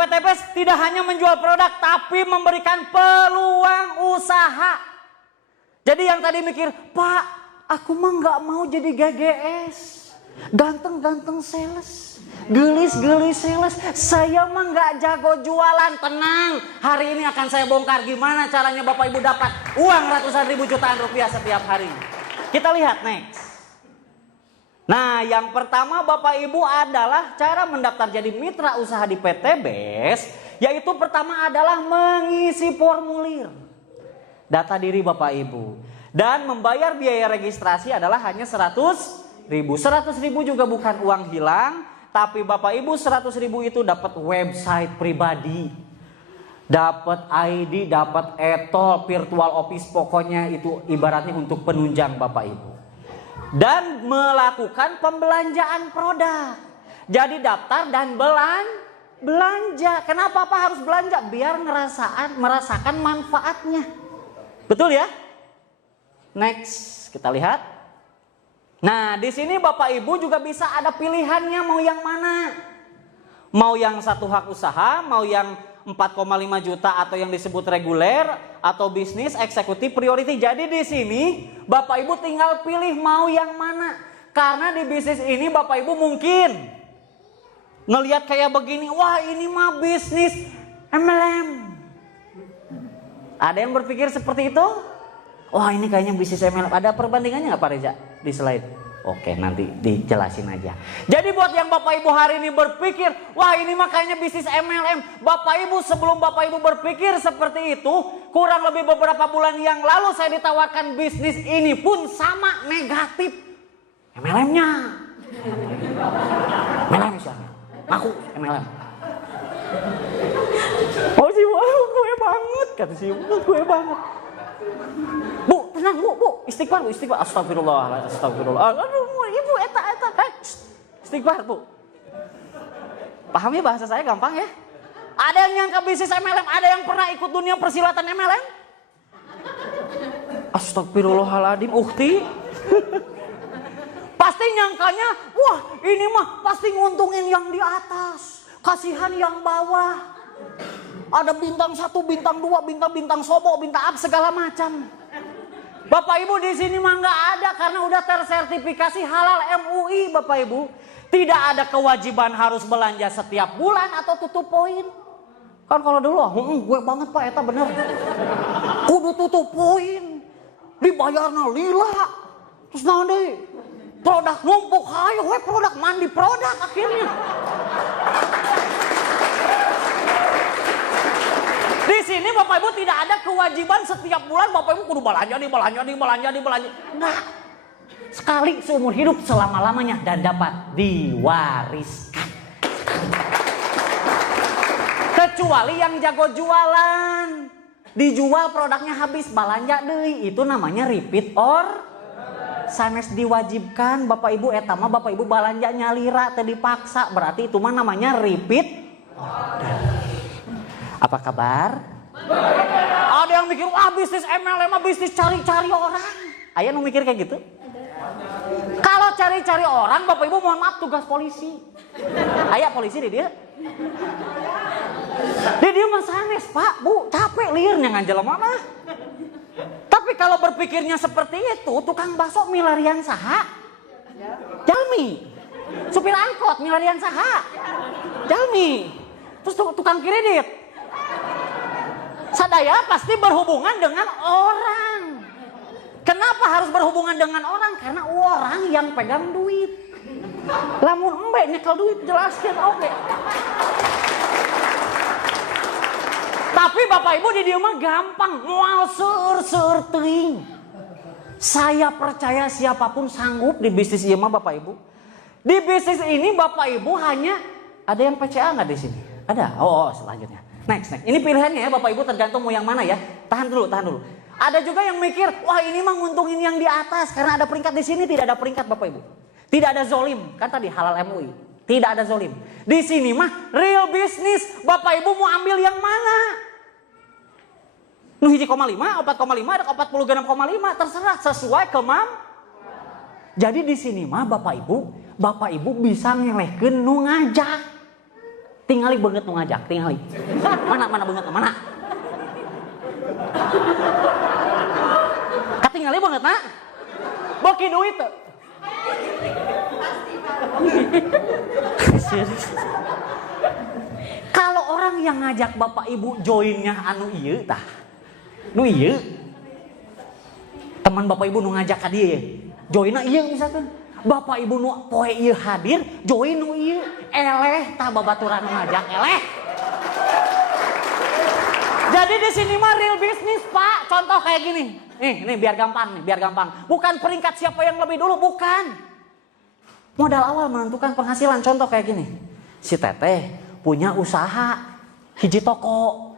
PTBS tidak hanya menjual produk, tapi memberikan peluang usaha. Jadi yang tadi mikir, Pak, aku mah nggak mau jadi GGS, ganteng-ganteng sales, gelis-gelis sales. Saya mah nggak jago jualan. Tenang, hari ini akan saya bongkar gimana caranya Bapak Ibu dapat uang ratusan ribu jutaan rupiah setiap hari. Kita lihat next. Nah, yang pertama Bapak Ibu adalah cara mendaftar jadi mitra usaha di PTBS, yaitu pertama adalah mengisi formulir data diri Bapak Ibu, dan membayar biaya registrasi adalah hanya 100.000. 100.000 juga bukan uang hilang, tapi Bapak Ibu 100.000 itu dapat website pribadi, dapat ID, dapat etol, virtual office, pokoknya itu ibaratnya untuk penunjang Bapak Ibu. Dan melakukan pembelanjaan produk. Jadi daftar dan belanja. Kenapa Pak harus belanja? Biar merasakan manfaatnya. Betul ya? Next, kita lihat. Nah, di sini Bapak Ibu juga bisa ada pilihannya mau yang mana. Mau yang satu hak usaha, mau yang 4,5 juta atau yang disebut reguler atau bisnis eksekutif priority. Jadi di sini Bapak Ibu tinggal pilih mau yang mana. Karena di bisnis ini Bapak Ibu mungkin ngelihat kayak begini, wah ini mah bisnis MLM. Ada yang berpikir seperti itu? Wah ini kayaknya bisnis MLM. Ada perbandingannya nggak Pak Reza di slide? Oke, nanti dijelasin aja. Jadi buat yang Bapak Ibu hari ini berpikir, wah ini makanya bisnis MLM. Bapak Ibu, sebelum Bapak Ibu berpikir seperti itu, kurang lebih beberapa bulan yang lalu saya ditawarkan bisnis ini pun sama negatif. MLM-nya. MLM misalnya. Aku MLM. Oh sih, wah gue banget. Kata si gue banget. Bu, tenang bu, istighfar bu, istighfar. Astagfirullah, astagfirullah. Aduh, ibu, eta, istighfar bu. Paham ya bahasa saya gampang ya? Ada yang nyangka bisnis MLM, ada yang pernah ikut dunia persilatan MLM? Astagfirullahaladzim, ukti. Pasti nyangkanya, wah ini mah pasti nguntungin yang di atas, kasihan yang bawah. Ada bintang 1, bintang 2, bintang sobo, bintang up segala macam. Bapak Ibu di sini mah nggak ada karena udah tersertifikasi halal MUI Bapak Ibu. Tidak ada kewajiban harus belanja setiap bulan atau tutup poin. Kan kalau dulu, gue banget Pak, eta bener. Kudu tutup poin, dibayarna lila, terus nanti produk numpuk, hayo we produk mandi produk akhirnya. Di sini Bapak Ibu tidak ada kewajiban setiap bulan Bapak Ibu kudu belanja. Nah, sekali seumur hidup selama-lamanya dan dapat diwariskan. Kecuali yang jago jualan, dijual produknya habis belanja deui, itu namanya repeat or sanes diwajibkan Bapak Ibu eta mah Bapak Ibu belanja nyalira teu dipaksa, berarti itu mah namanya repeat order. Apa kabar? Ada yang mikir, wah bisnis MLM mah bisnis cari-cari orang. Ayah nu mikir kayak gitu? Kalau cari-cari orang, Bapak Ibu mohon maaf tugas polisi. Ayah polisi di dia. Di dia mah sanes, Pak, Bu, capek liurnya nganjel mana. Tapi kalau berpikirnya seperti itu, tukang bakso milarian saha? Jalmi. Supir angkot milarian saha? Jalmi. Terus tukang kredit. Sadaya pasti berhubungan dengan orang. Kenapa harus berhubungan dengan orang? Karena orang yang pegang duit. Lamun embe nyekel duit jelaskan oke. Tapi Bapak Ibu di dieu mah gampang, moal seueur teuing. Saya percaya siapapun sanggup di bisnis ieu mah Bapak Ibu. Di bisnis ini Bapak Ibu hanya ada yang PCA nggak di sini? Ada. Oh, selanjutnya. Next. Ini pilihannya ya Bapak Ibu tergantung mau yang mana ya. Tahan dulu. Ada juga yang mikir, wah ini mah nguntungin yang di atas karena ada peringkat. Di sini tidak ada peringkat Bapak Ibu. Tidak ada zolim, kan tadi halal MUI. Tidak ada zolim. Di sini mah real business. Bapak Ibu mau ambil yang mana? Nu 1,5, 4,5, ada 46,5, terserah sesuai Jadi di sini mah Bapak Ibu bisa ngelehkeun nu ngajak. Tingali banget nu ngajak, tingali. Mana banget mana? Katingali banget na? Boki duit tuh. Serius. Kalau orang yang ngajak bapak ibu joinnya anu ieu tah. Nu ieu. Teman bapak ibu nu ngajak ka dieu. Joinna ieu misalkan. Bapak ibu nu poe ieu hadir, join nu ieu. Eleh tah babaturan nu ngajak eleh. Jadi di sini mah real bisnis, Pak. Contoh kayak gini. Nih biar gampang. Bukan peringkat siapa yang lebih dulu, bukan. Modal awal menentukan penghasilan. Contoh kayak gini. Si Teteh punya usaha hiji toko.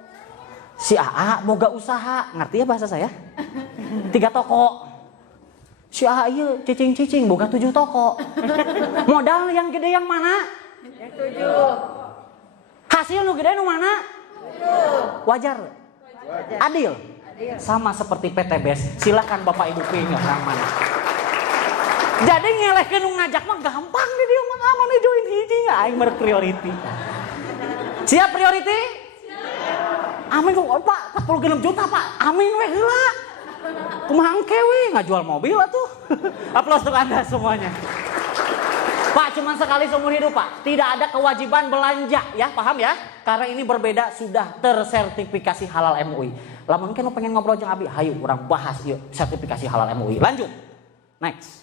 Si AA boga usaha. Ngerti ya bahasa saya? 3 toko. Si AA iya cicing-cicing boga 7 toko. Modal yang gede yang mana? Yang 7. Hasil nu gede nu mana? 7. Wajar. Adil. Sama seperti PTBS. Silakan Bapak Ibu pilih yang mana. Jadi ngelehkeun nu ngajak mah gampang deh dia mah aman join hiji nya aing berpriority. Siap priority? Siap. Amin kok Pak 46 juta Pak. Amin we heula. Kumaha engke we ngajual mobil atuh. Aplaus untuk Anda semuanya. Pak cuma sekali seumur hidup Pak. Tidak ada kewajiban belanja ya, paham ya? Karena ini berbeda sudah tersertifikasi halal MUI. Lamun mungkin lo pengen ngobrol jeung Abi, hayu urang bahas yuk sertifikasi halal MUI. Lanjut. Next.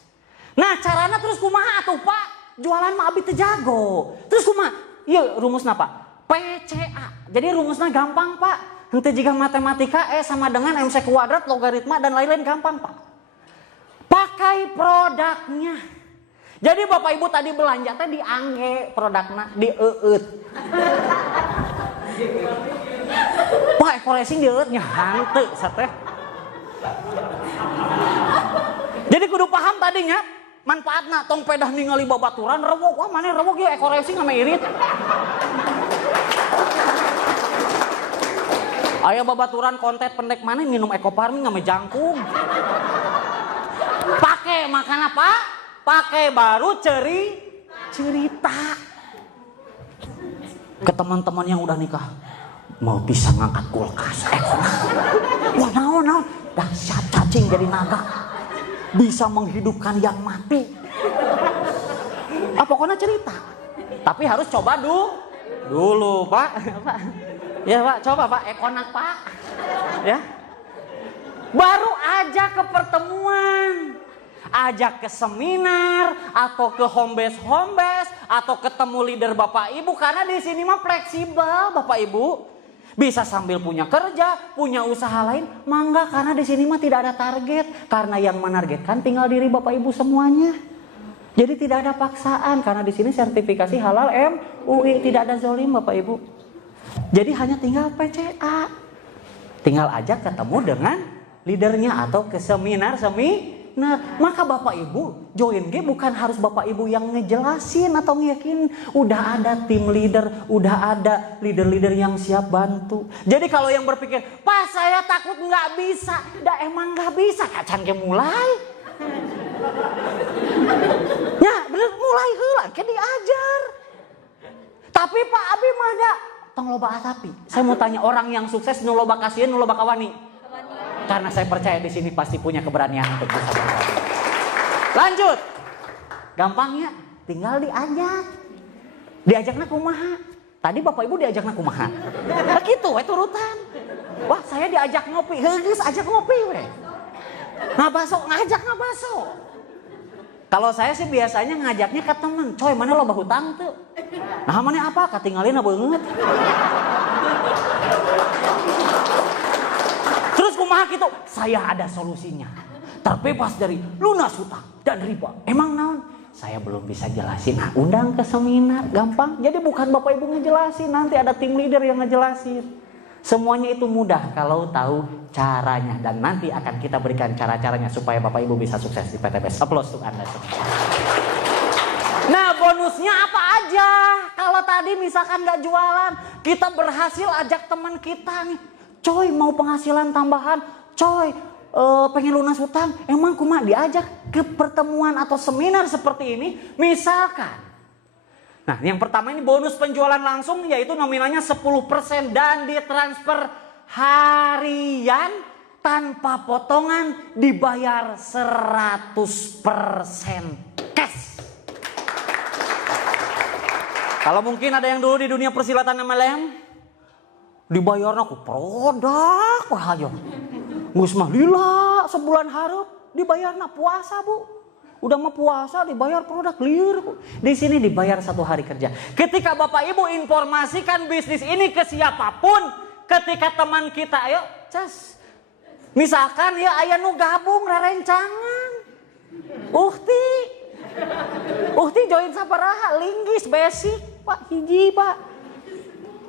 Nah carana terus kumaha atuh Pak? Jualan mah Abi teu jago. Terus kumaha? Ieu rumusna Pak. PCA. Jadi rumusnya gampang Pak. Henteu jika matematika sama dengan MC kuadrat, logaritma dan lain-lain gampang Pak. Pakai produknya. Jadi Bapak Ibu tadi belanja teh diangge produkna dieut. Pak ekor racing dieut nya hanteu sateh. Jadi kudu paham tadinya manfaatna tong pedah ningali babaturan rewok wah maneh rewok ieu ekor racing ame irit. Aya babaturan kontet pendek maneh minum ekoparmi ngame jangkung. Pakai makan apa? Pakai baru cerita ke teman-teman yang udah nikah. Mau bisa ngangkat kulkas, wah naon dahsyat cacing jadi naga, bisa menghidupkan yang mati. Pokoknya cerita, tapi harus coba dulu Pak. Ya Pak, coba Pak, ekonak Pak, ya. Baru aja ke pertemuan. Ajak ke seminar atau ke home base atau ketemu leader Bapak Ibu karena di sini mah fleksibel Bapak Ibu. Bisa sambil punya kerja, punya usaha lain, mangga karena di sini mah tidak ada target karena yang menargetkan tinggal diri Bapak Ibu semuanya. Jadi tidak ada paksaan karena di sini sertifikasi halal MUI, tidak ada zolim Bapak Ibu. Jadi hanya tinggal PCA. Tinggal ajak ketemu dengan leadernya atau ke seminar. Nah, maka Bapak Ibu join G bukan harus Bapak Ibu yang ngejelasin atau ngeyakinin. Udah ada tim leader, udah ada leader-leader yang siap bantu. Jadi kalau yang berpikir, Pak saya takut nggak bisa. Dah emang nggak bisa, kacan ke mulai. Ya bener mulai heula ke diajar. Tapi Pak Abi mah ada tong loba asapi. Saya mau tanya orang yang sukses nu loba kasihan, nu loba kawani. Karena saya percaya di sini pasti punya keberanian untuk bisa berkata. Lanjut. Gampangnya tinggal diajak. Diajakna kumaha? Tadi Bapak Ibu diajakna kumaha? Begitu we turutan. Wah, saya diajak ngopi. Geus ajak ngopi we. Ngajak ngabaso. Kalau saya sih biasanya ngajaknya ke teman. Coy, mana loba hutang tuh? Nah, mana apa? Katinggalin banget. Terus kumaha gitu, saya ada solusinya. Terbebas dari lunas hutang dan riba. Emang naon? Saya belum bisa jelasin. Nah, undang ke seminar, gampang. Jadi bukan Bapak Ibu ngejelasin, nanti ada tim leader yang ngejelasin. Semuanya itu mudah kalau tahu caranya. Dan nanti akan kita berikan cara-caranya supaya Bapak Ibu bisa sukses di PTBS. Aplaus untuk Anda semua. Nah bonusnya apa aja? Kalau tadi misalkan gak jualan, kita berhasil ajak teman kita nih. Coy mau penghasilan tambahan, coy pengen lunas hutang, emang kumaha diajak ke pertemuan atau seminar seperti ini misalkan. Nah, yang pertama ini bonus penjualan langsung, yaitu nominalnya 10% dan ditransfer harian tanpa potongan, dibayar 100% cash. Kalau mungkin ada yang dulu di dunia persilatan MLM, dibayarnya ku produk wah aja. Geus mah lila sebulan hareup dibayarna puasa, Bu. Udah mau puasa dibayar produk liur. Di sini dibayar 1 hari kerja. Ketika Bapak Ibu informasikan bisnis ini ke siapapun, ketika teman kita, ayo cas. Misalkan ya aya nu gabung rerencangan. Uhti join sabaraha linggis basic, Pak hiji, Pak.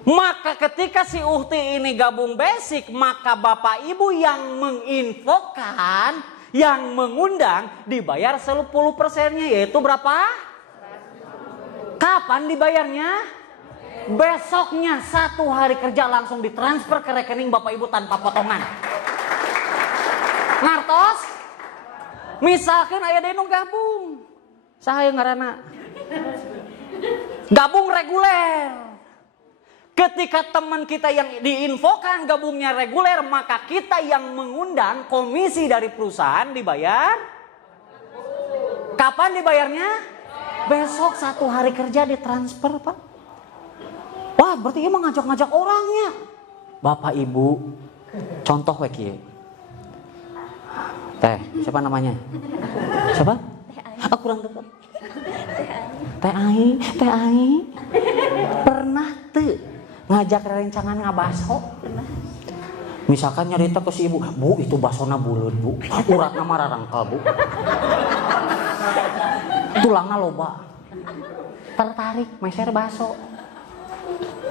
Maka ketika si Uhti ini gabung basic, maka Bapak Ibu yang menginfokan, yang mengundang dibayar 10%-nya, yaitu berapa? Kapan dibayarnya? Besoknya 1 hari kerja langsung ditransfer ke rekening Bapak Ibu tanpa potongan. Ngartos? Misalkan aya deui nu gabung. Saha ngaranna? Gabung reguler. Ketika teman kita yang diinfokan gabungnya reguler, maka kita yang mengundang komisi dari perusahaan dibayar. Kapan dibayarnya? Besok 1 hari kerja ditransfer, Pak. Wah, berarti emang ngajak-ngajak orangnya. Bapak Ibu, contoh we kieu. Teh, siapa namanya? Siapa? Aku kurang dekat. Teh Ai. Pernah teu ngajak rencangan ngabaso? Misalkan nyarita ke si ibu, Bu itu basona buleud, Bu. Uratna mah rarangkel, Bu. Tulangna loba. Tertarik meser baso.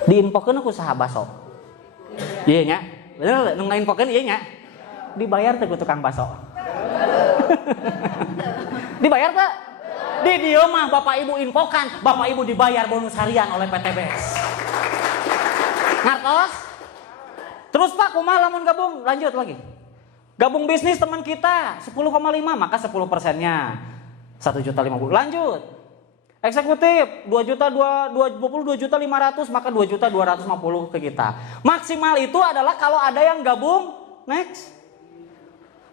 Diinfokeun aku saha baso. Ieu nya. Bener nu ngainfokeun ieu nya. Dibayar teh ku tukang baso. Dibayar teh? Di dieu mah Bapak Ibu infokan, Bapak Ibu dibayar bonus harian oleh PTBS. Ngartos? Terus Pak, kumaha lamun gabung? Lanjut lagi. Gabung bisnis teman kita 10,5, maka 10%-nya 1.050.000. Lanjut. Eksekutif 22.500, maka 2.250.000 ke kita. Maksimal itu adalah kalau ada yang gabung next.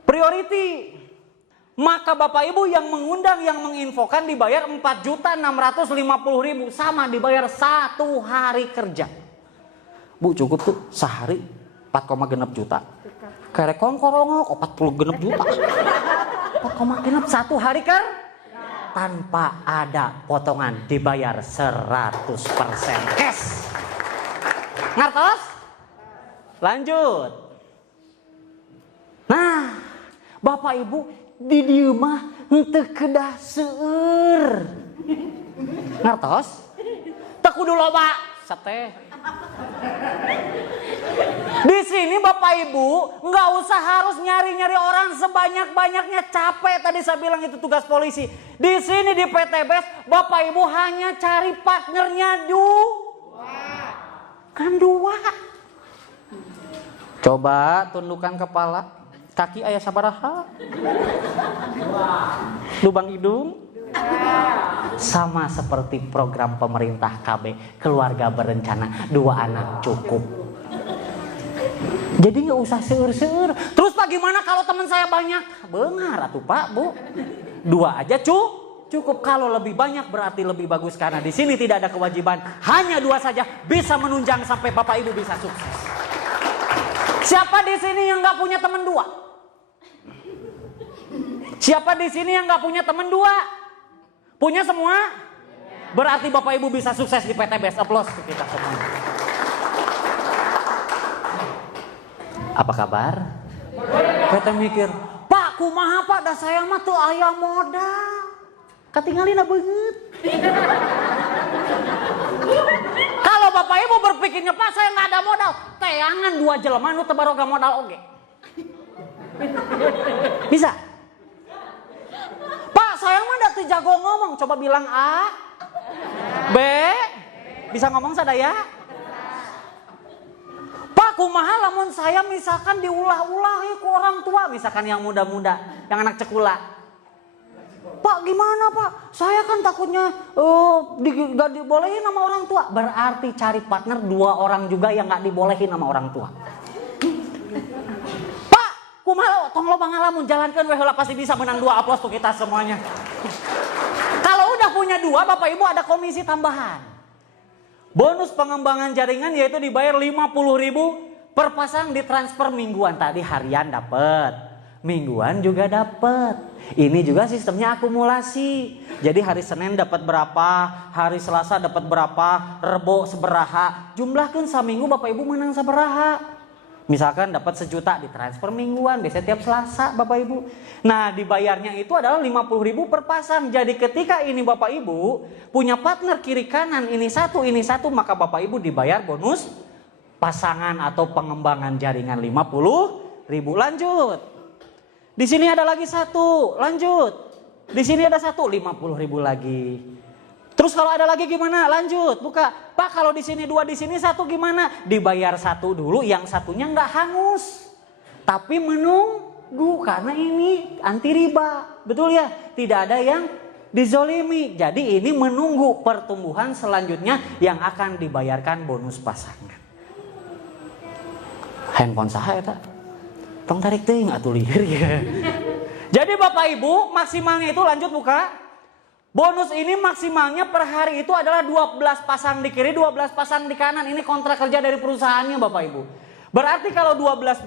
Priority. Maka Bapak Ibu yang mengundang, yang menginfokan dibayar 4.650.000, sama dibayar 1 hari kerja. Bu cukup tuh sehari 4,6 juta. Kerek kongkorongok 40 juta. 4,6 1 hari tanpa ada potongan, dibayar 100% cash. Ngartos? Lanjut. Nah, Bapak Ibu di dieu mah henteu kedah seueur. Ngartos? Teu kudu loba sateh. Di sini Bapak Ibu nggak usah harus nyari-nyari orang sebanyak-banyaknya, capek tadi saya bilang itu tugas polisi. Di sini di PTBS Bapak Ibu hanya cari partnernya dua. Coba tundukkan kepala, kaki aya sabaraha? Lubang hidung? Sama seperti program pemerintah KB, keluarga berencana 2 anak cukup. Jadi nggak usah seur-seur. Terus Pak gimana kalau teman saya banyak? Benar atuh Pak, Bu. 2 aja cukup. Kalau lebih banyak berarti lebih bagus, karena di sini tidak ada kewajiban. Hanya 2 saja bisa menunjang sampai Bapak Ibu bisa sukses. Siapa di sini yang nggak punya teman 2? Siapa di sini yang nggak punya teman 2? Punya semua? Berarti Bapak Ibu bisa sukses di PTBS. Aplaus untuk kita semua. Apa kabar? Kita mikir, Pak kumaha Pak, dah saya mah tuh aya modal. Katinggalina beungeut. Kalau Bapak Ibu berpikirnya, Pak saya nggak ada modal, teangan 2 jelema nu teu baroga modal oge. Bisa? Pak saya mah da teu jago ngomong, coba bilang A, B, bisa ngomong sadaya? Pak kumaha lamun saya misalkan diulah-ulah ku orang tua, misalkan yang muda-muda, yang anak cekula. Pak gimana Pak? Saya kan takutnya gak dibolehin sama orang tua. Berarti cari partner 2 orang juga yang gak dibolehin sama orang tua. Pak, kumaha tong loba ngalamun jalankeun we heula pasti bisa menang 2, aplaus tuh kita semuanya. Kalau udah punya 2, Bapak Ibu ada komisi tambahan. Bonus pengembangan jaringan yaitu dibayar 50.000 per pasang, ditransfer mingguan. Tadi harian dapat, mingguan juga dapat. Ini juga sistemnya akumulasi. Jadi hari Senin dapat berapa, hari Selasa dapat berapa, Rebo seberaha. Jumlahkan saminggu Bapak Ibu menang saberaha. Misalkan dapat 1 juta ditransfer mingguan, biasanya tiap Selasa Bapak Ibu. Nah dibayarnya itu adalah 50.000 per pasang. Jadi ketika ini Bapak Ibu punya partner kiri kanan ini satu, maka Bapak Ibu dibayar bonus pasangan atau pengembangan jaringan 50.000. Lanjut. Di sini ada lagi 1, lanjut. Di sini ada 1, 50.000 lagi. Terus kalau ada lagi gimana? Lanjut, buka. Pak kalau di sini 2, di sini 1 gimana? Dibayar 1 dulu, yang satunya nggak hangus. Tapi menunggu karena ini anti riba. Betul ya? Tidak ada yang dizolimi. Jadi ini menunggu pertumbuhan selanjutnya yang akan dibayarkan bonus pasangan. Handphone saha eta? Tong tarik teuing atuh lieur ya. Jadi Bapak Ibu maksimalnya itu lanjut buka. Bonus ini maksimalnya per hari itu adalah 12 pasang di kiri, 12 pasang di kanan. Ini kontrak kerja dari perusahaannya Bapak Ibu. Berarti kalau 12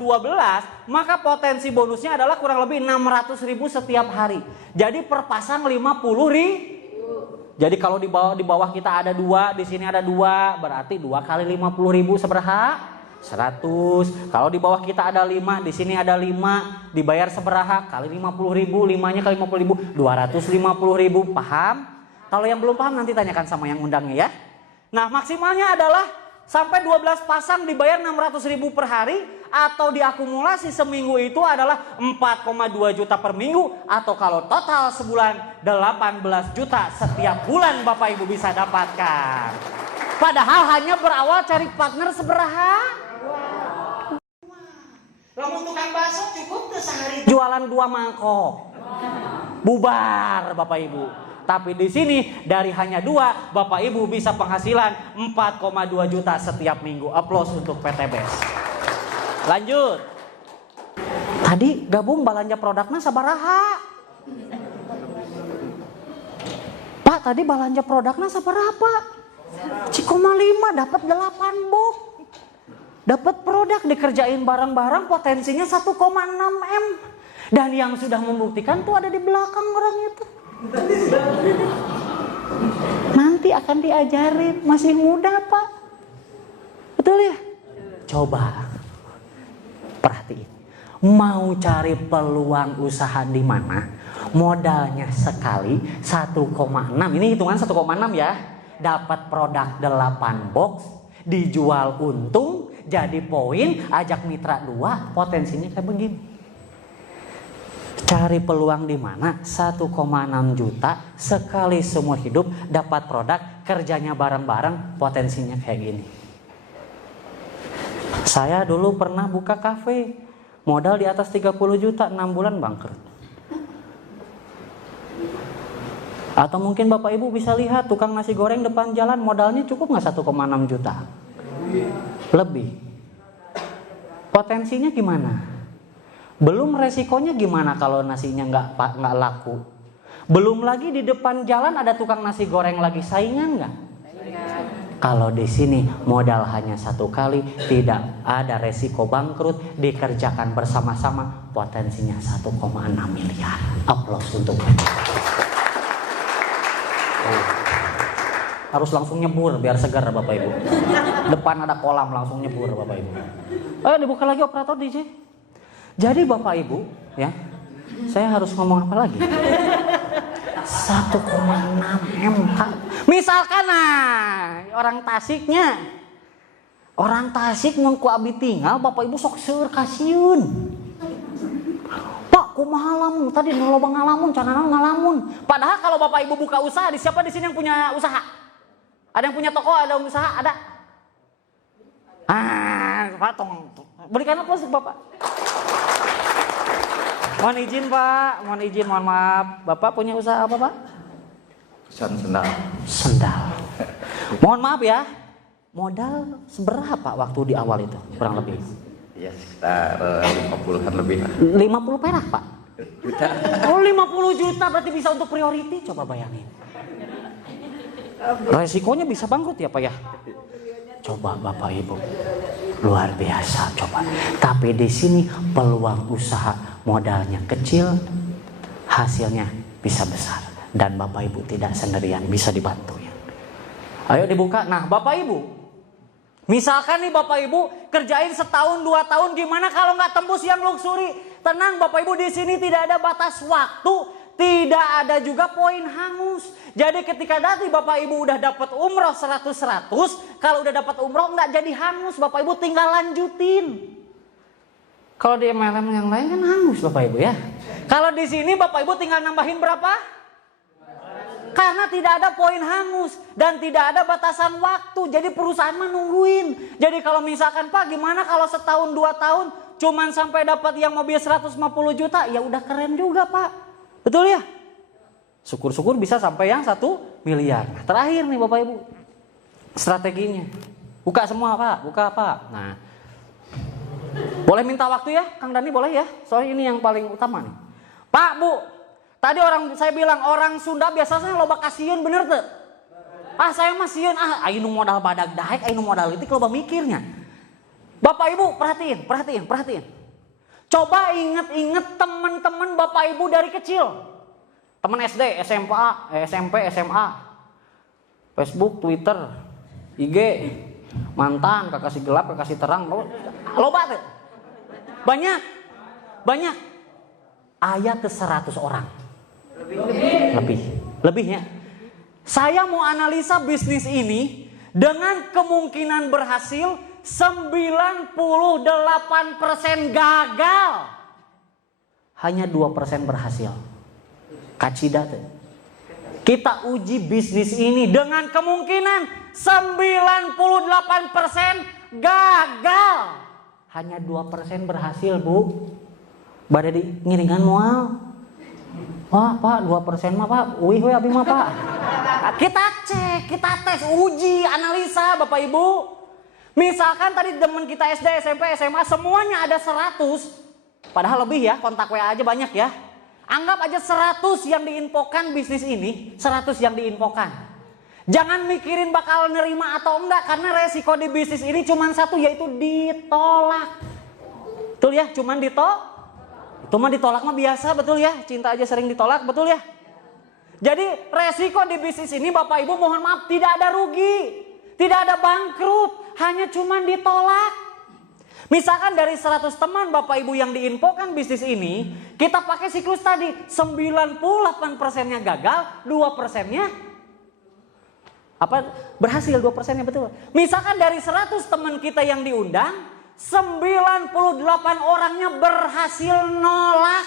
maka potensi bonusnya adalah kurang lebih 600.000 setiap hari. Jadi per pasang 50.000. Jadi kalau di bawah kita ada 2, di sini ada 2, berarti 2 kali 50.000 seberaha? 100. Kalau di bawah kita ada 5, di sini ada 5, dibayar seberaha? Kali 50.000, 5-nya kali 50.000, 250.000. Paham? Kalau yang belum paham nanti tanyakan sama yang undangnya ya. Nah maksimalnya adalah sampai 12 pasang dibayar 600.000 per hari, atau diakumulasi seminggu itu adalah 4,2 juta per minggu, atau kalau total sebulan 18 juta setiap bulan Bapak Ibu bisa dapatkan. Padahal hanya berawal cari partner seberaha. Lamun tukang bakso cukup tuh sehari jualan 2 mangkok. Bubar Bapak Ibu. Tapi di sini dari hanya 2 Bapak Ibu bisa penghasilan 4,2 juta setiap minggu. Aplaus untuk PTBS. Lanjut. Tadi gabung belanja produknya sabaraha? Pak tadi belanja produknya sabaraha Pak? 1,5 dapat 8 box. Dapat produk dikerjain bareng-bareng potensinya 1,6 M. Dan yang sudah membuktikan tuh ada di belakang orang itu. Nanti akan diajarin, masih muda Pak. Betul ya? Coba perhatiin. Mau cari peluang usaha di mana? Modalnya sekali 1,6. Ini hitungan 1,6 ya. Dapat produk 8 box, dijual untung, jadi poin, ajak mitra 2, potensinya kayak begini. Cari peluang di mana? 1,6 juta sekali seumur hidup dapat produk, kerjanya bareng-bareng, potensinya kayak gini. Saya dulu pernah buka kafe, modal di atas 30 juta, 6 bulan bangkrut. Atau mungkin Bapak Ibu bisa lihat tukang nasi goreng depan jalan, modalnya cukup nggak 1,6 juta? Lebih. Potensinya gimana? Belum resikonya gimana kalau nasinya nggak laku? Belum lagi di depan jalan ada tukang nasi goreng lagi, saingan nggak? Kalau di sini modal hanya 1 kali, tidak ada resiko bangkrut, dikerjakan bersama-sama, potensinya 1,6 miliar. Aplaus untuk mereka. Harus langsung nyebur biar segar Bapak Ibu. Depan ada kolam langsung nyebur Bapak Ibu. Dibuka lagi operator DJ. Jadi Bapak Ibu ya, saya harus ngomong apa lagi? 1,6 M. Misalkan orang Tasik mengku abi tinggal, Bapak Ibu sok seur kasiun. Pak, kumaha lamun? Tadi loba ngalamun, canana ngalamun. Padahal kalau Bapak Ibu buka usaha, siapa di sini yang punya usaha? Ada yang punya toko, ada yang usaha, ada? Pak, berikan aplaus Bapak. Mohon izin Pak, mohon izin, mohon maaf. Bapak punya usaha apa Pak? Sendal. Sendal. Mohon maaf ya, modal seberapa waktu di awal itu kurang lebih? Ya sekitar 50-an lebih lah. 50 perak Pak? Juta. Oh 50 juta berarti bisa untuk priority, coba bayangin. Resikonya bisa bangkrut ya Pak ya? Coba Bapak Ibu, luar biasa coba. Tapi di sini peluang usaha modalnya kecil, hasilnya bisa besar. Dan Bapak Ibu tidak sendirian, bisa dibantu ya. Ayo dibuka. Nah Bapak Ibu, misalkan nih Bapak Ibu kerjain setahun 2 tahun, gimana kalau nggak tembus yang luxury? Tenang Bapak Ibu, di sini tidak ada batas waktu, tidak ada juga poin hangus. Jadi ketika nanti Bapak Ibu udah dapat umroh 100-100, kalau udah dapat umroh nggak jadi hangus, Bapak Ibu tinggal lanjutin. Kalau di MLM yang lain kan hangus Bapak Ibu ya. Kalau di sini Bapak Ibu tinggal nambahin berapa? Karena tidak ada poin hangus dan tidak ada batasan waktu. Jadi perusahaan menungguin. Jadi kalau misalkan Pak gimana kalau setahun 2 tahun cuman sampai dapat yang mobil 150 juta, ya udah keren juga Pak. Betul ya? Syukur-syukur bisa sampai yang 1 miliar. Nah, terakhir nih Bapak Ibu, strateginya. Buka semua Pak, buka Pak. Nah, boleh minta waktu ya Kang Dani, boleh ya? Soalnya ini yang paling utama nih. Pak, Bu, tadi saya bilang orang Sunda biasanya loba kasiun, bener tuh? Ah saya mah sieun, ayo modal badag daek, ayo modal litik loba mikirnya. Bapak Ibu perhatiin. Coba inget teman-teman Bapak Ibu dari kecil. Teman SD, SMP, SMA, Facebook, Twitter, IG, mantan, kekasih gelap, kekasih terang, loba tuh. Banyak. Ayat ke 100 orang. Lebihnya. Saya mau analisa bisnis ini dengan kemungkinan berhasil 98% gagal. Hanya 2% berhasil. Kacida tuh. Kita uji bisnis ini dengan kemungkinan 98% gagal. Hanya 2% berhasil, Bu. Bade di ngiringan moal. Wah Pak 2% mah Pak, wih abi mah Pak. Kita cek, kita tes, uji, analisa Bapak Ibu. Misalkan tadi teman kita SD, SMP, SMA semuanya ada 100. Padahal lebih ya, kontak WA aja banyak ya. Anggap aja 100 yang diinfokan bisnis ini, 100 yang diinfokan. Jangan mikirin bakal nerima atau enggak, karena resiko di bisnis ini cuma satu, yaitu ditolak. Betul ya, cuman ditolak. Itu mah ditolak mah biasa, betul ya. Cinta aja sering ditolak, betul ya. Jadi resiko di bisnis ini Bapak Ibu mohon maaf tidak ada rugi. Tidak ada bangkrut, hanya cuman ditolak. Misalkan dari 100 teman Bapak Ibu yang diinfokan bisnis ini, kita pakai siklus tadi. 98%-nya gagal, 2%-nya berhasil, 2%-nya betul. Misalkan dari 100 teman kita yang diundang, 98 orangnya berhasil nolak.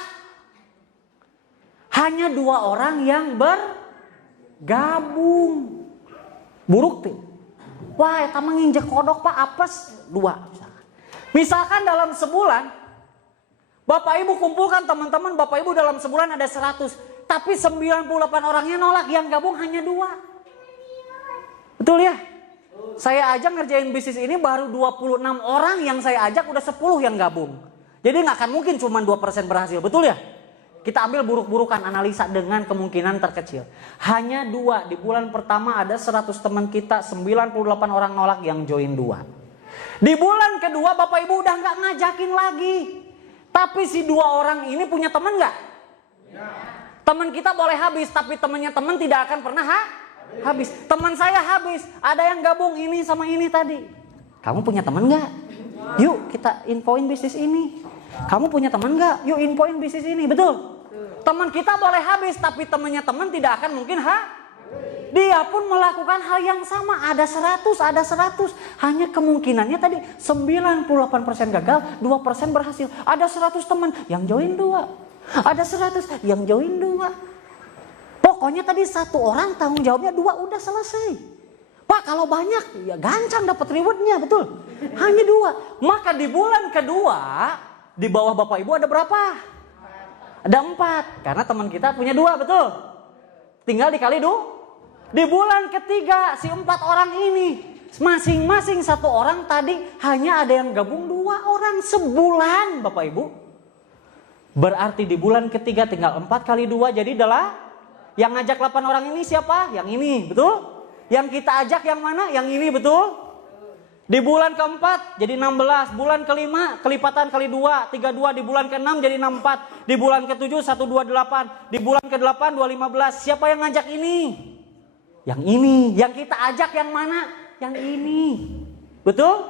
Hanya 2 orang yang bergabung. Buruk tuh. Wah, eta mah nginjek kodok Pak, apes 2 misalkan dalam sebulan Bapak Ibu kumpulkan teman-teman Bapak Ibu dalam sebulan ada 100, tapi 98 orangnya nolak, yang gabung hanya 2. Betul ya? Saya aja ngerjain bisnis ini baru 26 orang yang saya ajak, udah 10 yang gabung. Jadi nggak akan mungkin cuma 2% berhasil, betul ya? Kita ambil buruk-burukan, analisa dengan kemungkinan terkecil. Hanya 2, di bulan pertama ada 100 teman kita, 98 orang nolak, yang join 2. Di bulan kedua Bapak Ibu udah nggak ngajakin lagi. Tapi si 2 orang ini punya teman nggak? Ya. Teman kita boleh habis, tapi temannya teman tidak akan pernah habis. Teman saya habis, ada yang gabung ini sama ini tadi. Kamu punya teman nggak? Yuk kita infoin bisnis ini. Kamu punya teman nggak? Yuk infoin bisnis ini, betul? Teman kita boleh habis, tapi temannya teman tidak akan mungkin dia pun melakukan hal yang sama. Ada 100. Hanya kemungkinannya tadi 98% gagal, 2% berhasil. Ada 100 teman yang join 2. Ada 100 yang join 2. Pokoknya tadi 1 orang tanggung jawabnya 2, udah selesai. Pak kalau banyak ya gancang dapat rewardnya, betul? Hanya 2. Maka di bulan kedua di bawah Bapak Ibu ada berapa? Ada 4, karena teman kita punya 2, betul? Tinggal dikali di bulan ketiga si 4 orang ini, masing-masing 1 orang tadi hanya ada yang gabung 2 orang sebulan Bapak Ibu. Berarti di bulan ketiga tinggal 4 kali 2 jadi adalah yang ngajak 8 orang ini siapa? Yang ini, betul? Yang kita ajak yang mana? Yang ini, betul? Di bulan keempat jadi 16, bulan kelima kelipatan kali 2, 32, di bulan ke-6 jadi 64, di bulan ke-7 128, di bulan ke-8 215. Siapa yang ngajak ini? Yang ini. Yang kita ajak yang mana? Yang ini. Betul?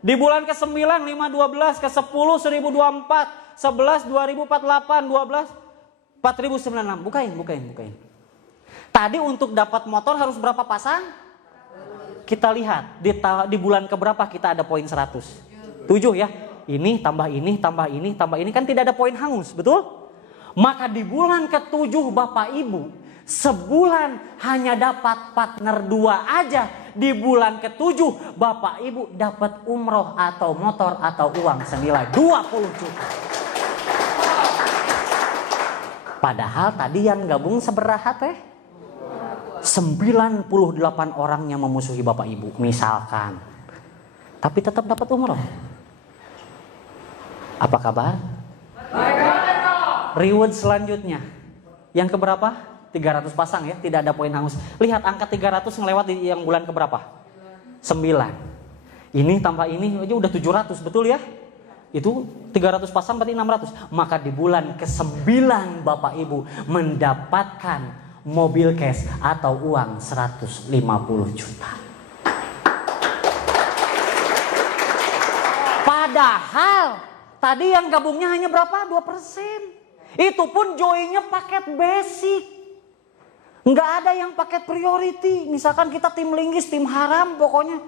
Di bulan ke-9 512, ke-10 1024, 11 2048, 12 4096. Bukain. Tadi untuk dapat motor harus berapa pasang? Kita lihat di bulan keberapa kita ada poin 100? 7 ya. Ini tambah ini, tambah ini, tambah ini, kan tidak ada poin hangus, betul? Maka di bulan ke-7 Bapak Ibu, sebulan hanya dapat partner 2 aja. Di bulan ke-7 Bapak Ibu dapat umroh atau motor atau uang senilai 20 juta. Padahal tadi yang gabung seberaha teh? 98 orangnya memusuhi Bapak Ibu misalkan, tapi tetap dapat umroh. Apa kabar? Reward selanjutnya yang keberapa? 300 pasang ya, tidak ada poin hangus. Lihat angka 300 ngelewat di yang bulan keberapa? 9. Ini tambah ini aja udah 700, betul ya? Itu 300 pasang berarti 600. Maka di bulan ke-9 Bapak Ibu mendapatkan mobil cash atau uang 150 juta. Padahal tadi yang gabungnya hanya berapa? 2%. Itu pun joinnya paket basic. Nggak ada yang paket priority. Misalkan kita tim linggis, tim haram pokoknya.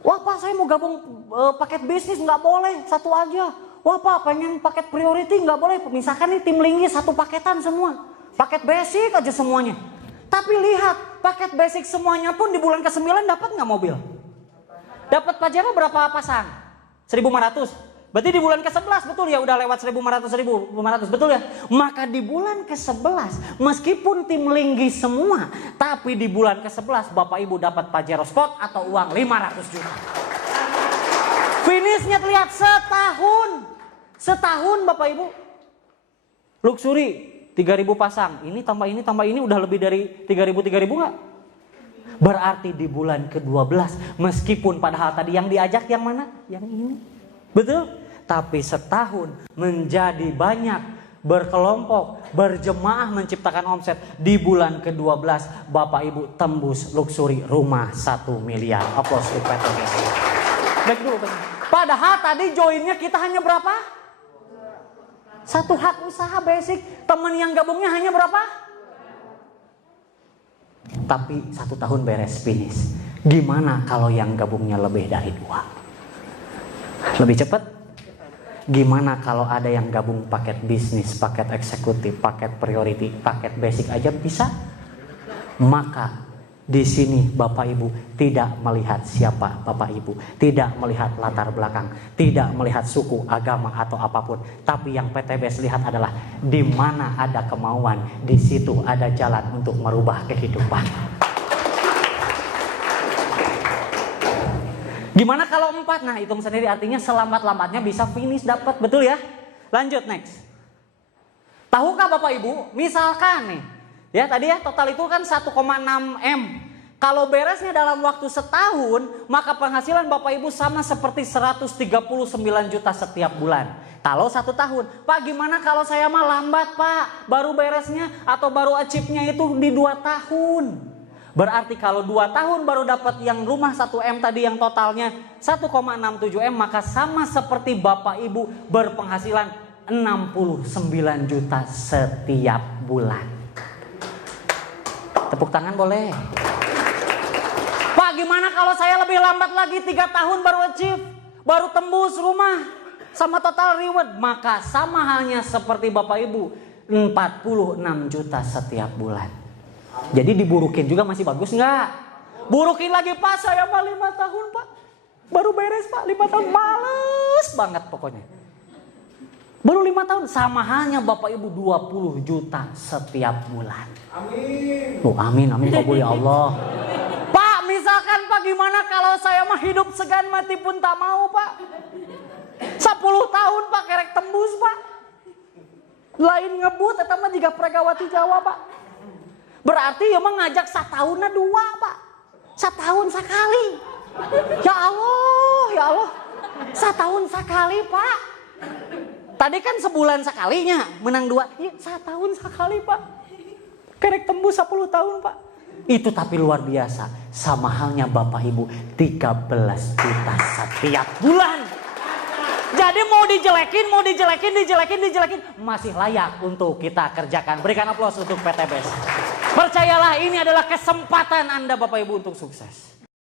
Wah Pak, saya mau gabung paket bisnis, nggak boleh, 1 aja. Wah Pak, pengen paket priority, nggak boleh. Misalkan nih tim linggis 1 paketan semua. Paket basic aja semuanya. Tapi lihat, paket basic semuanya pun di bulan ke-9 dapat nggak mobil? Dapat Pajero berapa pasang? 1.500. Berarti di bulan ke-11 betul ya, udah lewat 1.500, betul ya? Maka di bulan ke-11 meskipun tim linggis semua, tapi di bulan ke-11 Bapak Ibu dapat Pajero Sport atau uang 500 juta. Finishnya terlihat setahun Bapak Ibu. Luxury 3.000 pasang, ini tambah ini udah lebih dari 3.000 nggak? Berarti di bulan ke-12 meskipun padahal tadi yang diajak yang mana? Yang ini, betul? Tapi setahun menjadi banyak, berkelompok, berjemaah menciptakan omset. Di bulan ke-12 Bapak Ibu tembus luxury rumah 1 miliar. Aplaus untuk PTBS. Baik dulu. Padahal tadi joinnya kita hanya berapa? 1 hak usaha basic, teman yang gabungnya hanya berapa? Tapi 1 tahun beres finish. Gimana kalau yang gabungnya lebih dari 2? Lebih cepat? Gimana kalau ada yang gabung paket bisnis, paket eksekutif, paket priority, paket basic aja bisa? Maka di sini Bapak Ibu tidak melihat siapa Bapak Ibu, tidak melihat latar belakang, tidak melihat suku, agama atau apapun, tapi yang PTBS lihat adalah di mana ada kemauan, di situ ada jalan untuk merubah kehidupan. Gimana kalau 4? Nah, hitung sendiri, artinya selambat-lambatnya bisa finish dapat, betul ya? Lanjut next. Tahukah Bapak Ibu, misalkan nih, ya tadi ya total itu kan 1,6 M. Kalau beresnya dalam waktu setahun, maka penghasilan Bapak Ibu sama seperti 139 juta setiap bulan. Kalau 1 tahun, Pak gimana kalau saya mah lambat Pak, baru beresnya atau baru achieve-nya itu di 2 tahun. Berarti kalau 2 tahun baru dapat yang rumah 1 M tadi yang totalnya 1,67 M, maka sama seperti Bapak Ibu berpenghasilan 69 juta setiap bulan. Tepuk tangan boleh. Pak gimana kalau saya lebih lambat lagi 3 tahun baru achieve, baru tembus rumah sama total reward, maka sama halnya seperti Bapak Ibu 46 juta setiap bulan. Jadi diburukin juga masih bagus nggak? Burukin lagi Pak, saya mah 5 tahun Pak, baru beres Pak, 5 tahun males banget pokoknya. Baru 5 tahun, sama halnya Bapak Ibu 20 juta setiap bulan. Amin. Oh, amin, amin kabul ya Allah. Pak, misalkan Pak gimana kalau saya mah hidup segan mati pun tak mau Pak. 10 tahun Pak kerek tembus Pak. Lain ngebut eta mah jiga Pragawati Jawa Pak. Berarti ya mah ngajak satahunna 2 Pak. Setahun sekali. Ya Allah. Setahun sekali Pak. Tadi kan sebulan sekalinya menang 2. Ya, setahun sekali Pak. Kerek tembus 10 tahun Pak. Itu tapi luar biasa. Sama halnya Bapak Ibu 13 juta setiap bulan. Jadi mau dijelekin masih layak untuk kita kerjakan. Berikan aplaus untuk PTBS. Percayalah ini adalah kesempatan Anda Bapak Ibu untuk sukses.